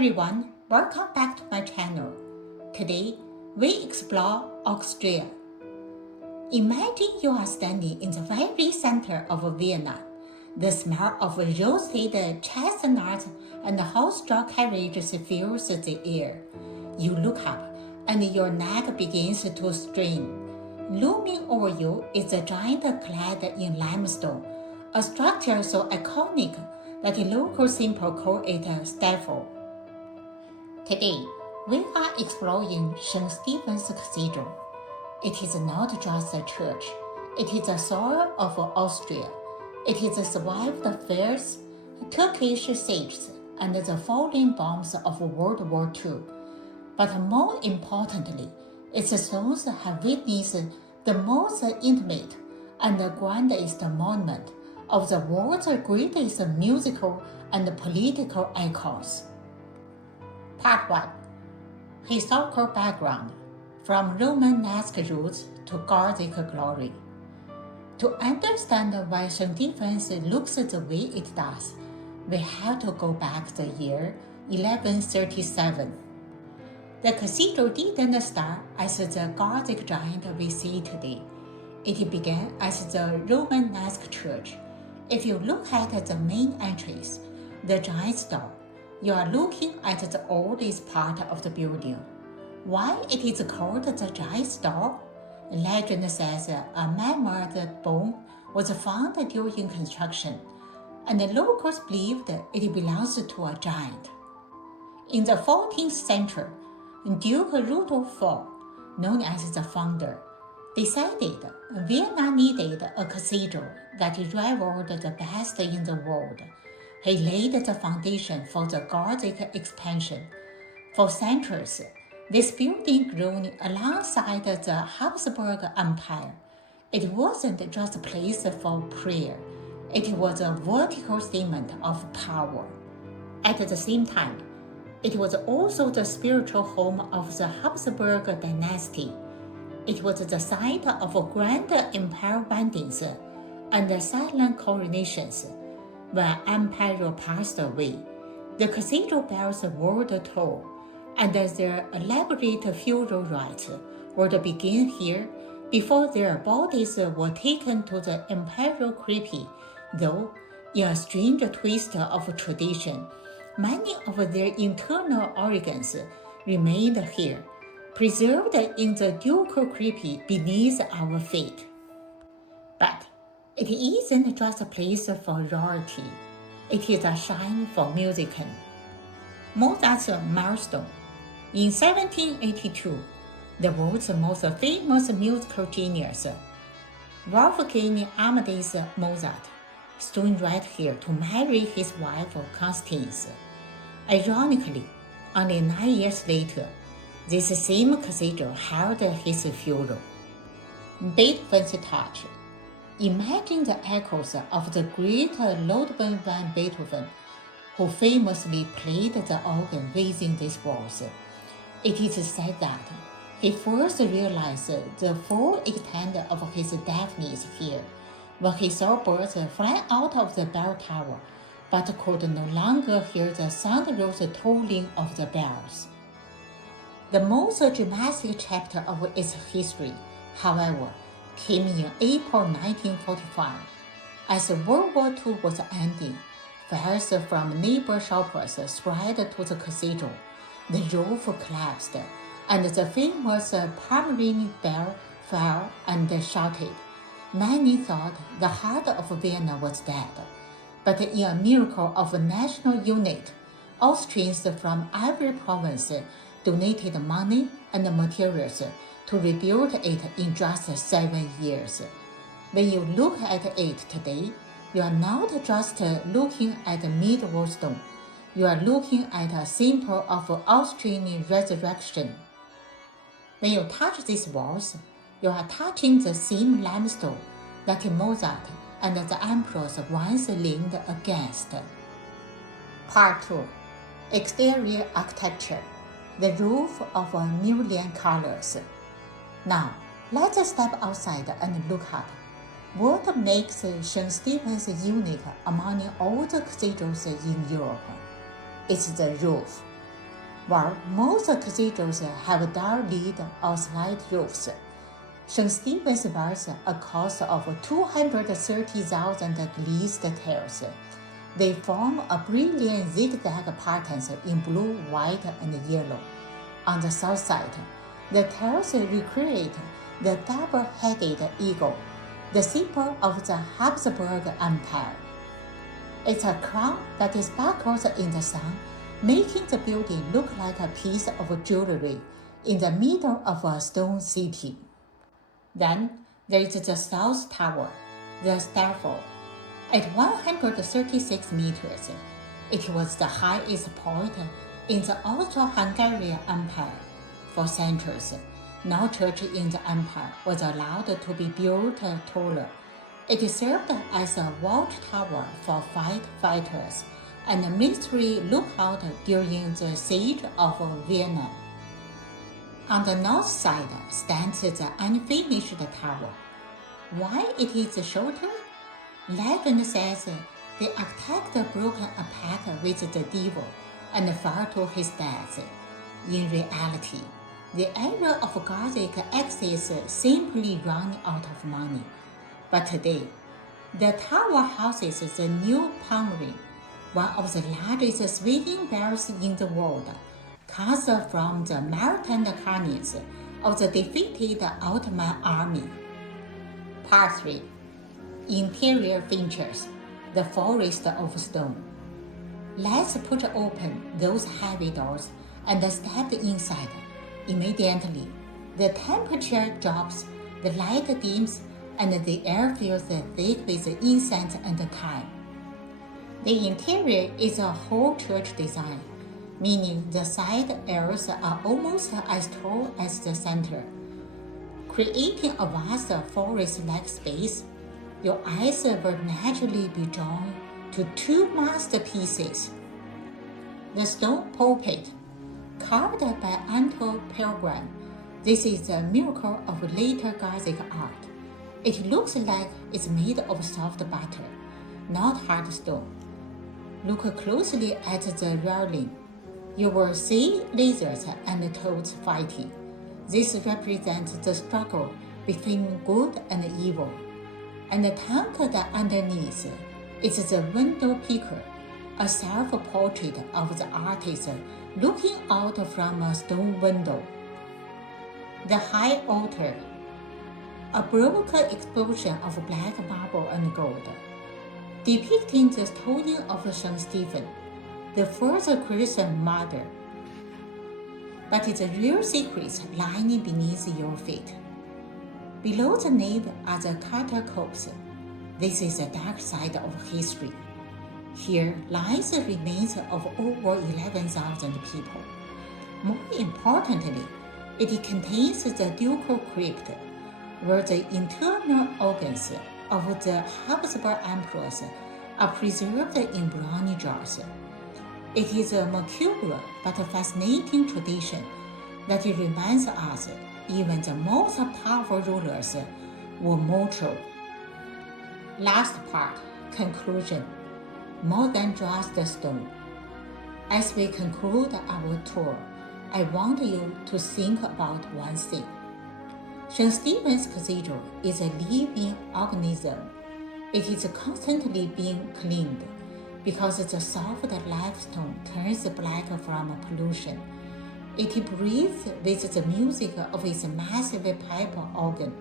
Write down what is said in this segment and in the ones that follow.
everyone, welcome back to my channel. Today, we explore Austria. Imagine you are standing in the very center of Vienna. The smell of roasted chestnuts and horse-drawn carriages fills the air. You look up, and your neck begins to strain. Looming over you is a giant clad in limestone, a structure so iconic that locals simply call it a stifle. Today, we are exploring St. Stephen's Cathedral. It is not just a church, it is the soul of Austria. It has survived the fierce Turkish sieges and the falling bombs of World War II. But more importantly, its stones have witnessed the most intimate and grandest monument of the world's greatest musical and political icons. Part 1. Historical background, from Romanesque roots to Gothic glory. To understand why St. Stephen's looks the way it does, we have to go back the year 1137. The cathedral didn't start as the Gothic giant we see today. It began as the Romanesque church. If you look at the main entrance, the giant's door, you are looking at the oldest part of the building. Why it is called the giant's door? Legend says a mammoth bone was found during construction, and the locals believed it belongs to a giant. In the 14th century, Duke Rudolf IV, known as the founder, decided Vienna needed a cathedral that rivaled the best in the world. He laid the foundation for the Gothic expansion. For centuries, this building grew alongside the Habsburg Empire. It wasn't just a place for prayer, it was a vertical statement of power. At the same time, it was also the spiritual home of the Habsburg dynasty. It was the site of grand imperial weddings and silent coronations. When Emperor passed away, the cathedral bells would toll, and their elaborate funeral rites would begin here before their bodies were taken to the imperial crypt. Though, in a strange twist of tradition, many of their internal organs remained here, preserved in the ducal crypt beneath our feet. But it isn't just a place for royalty, it is a shrine for musicians. Mozart's milestone. In 1782, the world's most famous musical genius, Wolfgang Amadeus Mozart, stood right here to marry his wife Constance. Ironically, only 9 years later, this same cathedral held his funeral. Beethoven's touch. Imagine the echoes of the great Ludwig van Beethoven, who famously played the organ within these walls. It is said that he first realized the full extent of his deafness here when he saw birds fly out of the bell tower, but could no longer hear the sonorous tolling of the bells. The most dramatic chapter of its history, however, came in April 1945. As World War II was ending, fires from neighbor shops spread to the cathedral. The roof collapsed, and the famous Pomeranian bell fell and shouted. Many thought the heart of Vienna was dead, but in a miracle of national unity, Austrians from every province donated money and materials to rebuild it in just 7 years. When you look at it today, you are not just looking at medieval stone, you are looking at a symbol of Austrian resurrection. When you touch these walls, you are touching the same limestone that Mozart and the emperors once leaned against. Part 2. Exterior architecture. The roof of a million colors. Now, let's step outside and look up. What makes St. Stephen's unique among all the cathedrals in Europe? It's the roof. While most cathedrals have dark lead or slight roofs, St. Stephen's bears a cost of 230,000 glazed tiles. They form a brilliant zigzag patterns in blue, white, and yellow. On the south side, the tiles recreate the double-headed eagle, the symbol of the Habsburg Empire. It's a crown that sparkles in the sun, making the building look like a piece of jewelry in the middle of a stone city. Then there is the South Tower, the Cathedral. At 136 meters, it was the highest point in the Austro-Hungarian Empire. For centuries, no church in the empire was allowed to be built taller. It served as a watchtower for fighters and a military lookout during the siege of Vienna. On the north side stands the unfinished tower. Why it is shorter? Legend says the architect broke a pact with the devil and fell to his death. In reality, the era of Gothic axis simply ran out of money. But today, the tower houses the new Palm, one of the largest swinging bells in the world, cast from the molten carnage of the defeated Ottoman army. Part 3. Interior features, the forest of stone. Let's push open those heavy doors and step inside. Immediately, the temperature drops, the light dims, and the air fills thick with incense and thyme. The interior is a whole church design, meaning the side aisles are almost as tall as the center. Creating a vast forest-like space, your eyes will naturally be drawn to two masterpieces. The stone pulpit, carved by Anton Pilgrim. This is a miracle of later Gothic art. It looks like it's made of soft butter, not hard stone. Look closely at the railing. You will see lizards and toads fighting. This represents the struggle between good and evil. And tucked underneath is the window picker, a self-portrait of the artist looking out from a stone window. The high altar, a baroque explosion of black marble and gold, depicting the stoning of St. Stephen, the first Christian martyr. But the real secrets lying beneath your feet. Below the nave are the catacombs. This is the dark side of history. Here lies the remains of over 11,000 people. More importantly, it contains the ducal crypt, where the internal organs of the Habsburg emperors are preserved in bronze jars. It is a macabre but fascinating tradition that reminds us even the most powerful rulers were mortal. Last part, conclusion. More than just a stone. As we conclude our tour, I want you to think about one thing. St. Stephen's Cathedral is a living organism. It is constantly being cleaned because the soft limestone turns black from pollution. It breathes with the music of its massive pipe organ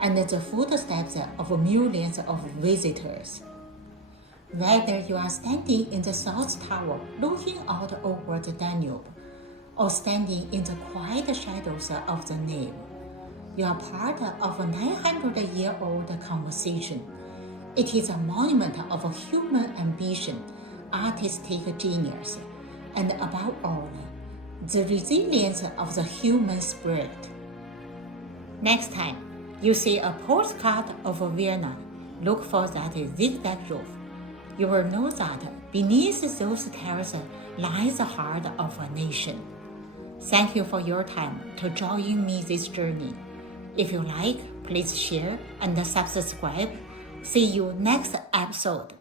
and the footsteps of millions of visitors. Whether you are standing in the South Tower looking out over the Danube, or standing in the quiet shadows of the nave, you are part of a 900-year-old conversation. It is a monument of human ambition, artistic genius, and above all, the resilience of the human spirit. Next time you see a postcard of Vienna, look for that zigzag roof. You will know that beneath those terraces lies the heart of a nation. Thank you for your time to join me this journey. If you like, please share and subscribe. See you next episode.